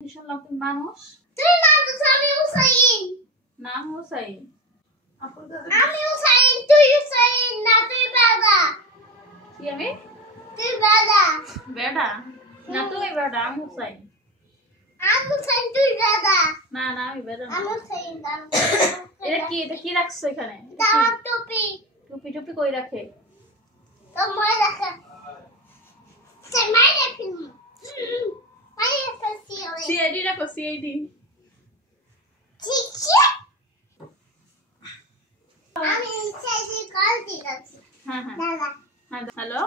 শুনলাম তুমি মানুষ। তুই মানুষ, আমি হুসাইন। নাম হুসাইন। আমি হুসাইন, তুই হুসাইন না, তুই বেটা। কি আমি? তুই বেটা। বেটা না, তুমি বেটা, আমি হুসাইন। আমি হুসাইন, তুই বেটা। না না, আমি বেটা না। আমি হুসাইন। এটা কি রাখছো এখানে? দাও টুপি। টুপি টুপি কই রাখে? তোমার রাখা। সে মাইরে ফিল্ম। মাইরে ফেলছি ওরে। সিআইডি রাখো, সিআইডি। ঠিক আছে। আমি সেই কল দিয়েছি। হ্যাঁ হ্যাঁ দাদা। হ্যাঁ। হ্যালো,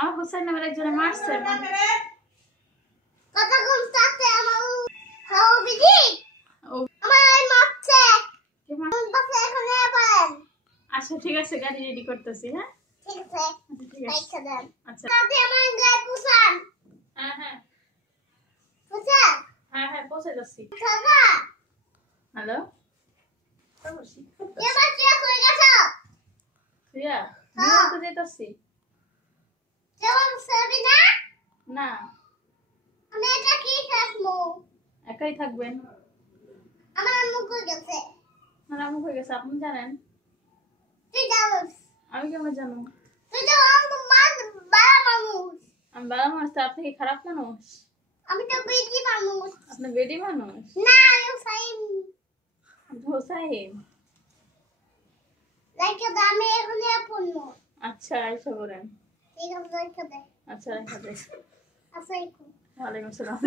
আমার হুসাইন নামের একজনে মারছে। কথা কম সাথে আমার হাও বিধি। ও আমার এই মারছে। কে মার? কোন পাশে এখানে আবার। আচ্ছা ঠিক আছে, গাড়ি রেডি করতেছি। হ্যাঁ ঠিক আছে। আচ্ছা ঠিক আছে। পয়সা দেন। আচ্ছা তাতে আমার গায়ে পুষান। হ্যাঁ হ্যাঁ পুষা। হ্যাঁ হ্যাঁ, পৌঁছে যাচ্ছি। দাদা। হ্যালো, এবার কি কই গেছো? প্রিয়া, হ্যাঁ। নিয়ে তো যেতেছি। যেমন সবই না। না, আমি এটা কি খাবো? একাই থাকবেন। আমার মুখ গেছে। আমার আম্মু হয়ে গেছে, আপনি জানেন? তুই জানোস। আমি কেমন জানো? তুই তো আমার বাবা মানুষ। আমি ভালো মানুষ তো, আপনি কি খারাপ মানুষ? আমি তো বেশি মানুষ। আপনি বেডি মানুষ? না, আমি সাইন। আপনি হোসাইন। লাইকে দামে এখানে পড়ল। আচ্ছা, আইসা বলেন। ঠিক আছে, লাইকে দে। আচ্ছা, রাখা যাক। আসসালামু আলাইকুম। ওয়ালাইকুম আসসালাম।